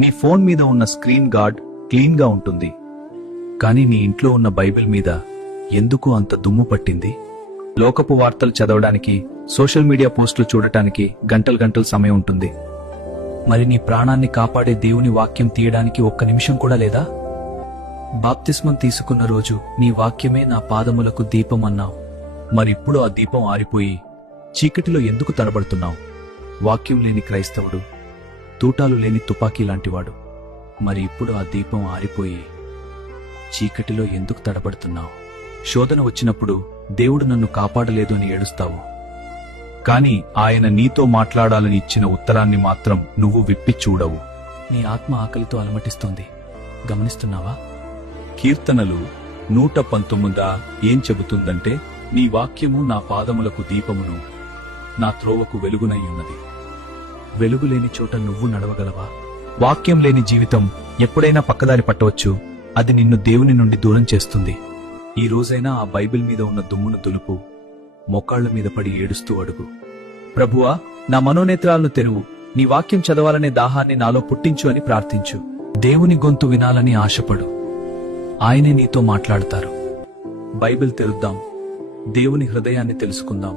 నీ ఫోన్ మీద ఉన్న స్క్రీన్ గార్డ్ క్లీన్ గా ఉంటుంది, కానీ నీ ఇంట్లో ఉన్న బైబిల్ మీద ఎందుకు అంత దుమ్ము పట్టింది? లోకపు వార్తలు చదవడానికి, సోషల్ మీడియా పోస్టులు చూడటానికి గంటలు సమయం ఉంటుంది. మరి నీ ప్రాణాన్ని కాపాడే దేవుని వాక్యం తీయడానికి ఒక్క నిమిషం కూడా లేదా? బాప్తిస్మం తీసుకున్న రోజు నీ వాక్యమే నా పాదములకు దీపం అన్నావు. మరిప్పుడు ఆ దీపం ఆరిపోయి చీకటిలో ఎందుకు తడబడుతున్నావు? వాక్యం లేని క్రైస్తవుడు తూటాలు లేని తుపాకీ లాంటివాడు. మరి ఇప్పుడు ఆ దీపం ఆరిపోయి చీకటిలో ఎందుకు తడబడుతున్నావు? శోధన వచ్చినప్పుడు దేవుడు నన్ను కాపాడలేదు అని ఏడుస్తావు, కాని ఆయన నీతో మాట్లాడాలని ఇచ్చిన ఉత్తరాన్ని మాత్రం నువ్వు విప్పి చూడవు. నీ ఆత్మ ఆకలితో అలమటిస్తోంది, గమనిస్తున్నావా? కీర్తనలు 119 ఏం చెబుతుందంటే, నీ వాక్యము నా పాదములకు దీపమును, నా త్రోవకు వెలుగునై ఉన్నది. వెలుగులేని చోట నువ్వు నడవగలవా? వాక్యం లేని జీవితం ఎప్పుడైనా పక్కదారి పట్టవచ్చు. అది నిన్ను దేవుని నుండి దూరం చేస్తుంది. ఈ రోజైనా ఆ బైబిల్ మీద ఉన్న దుమ్మును దులుపు, మోకాళ్ల మీద పడి ఏడుస్తూ అడుగు, ప్రభువా, నా మనోనేత్రాలను తెరువు, నీ వాక్యం చదవాలనే దాహాన్ని నాలో పుట్టించు అని ప్రార్థించు. దేవుని గొంతు వినాలని ఆశపడు, ఆయనే నీతో మాట్లాడతారు. బైబిల్ తెరుద్దాం, దేవుని హృదయాన్ని తెలుసుకుందాం.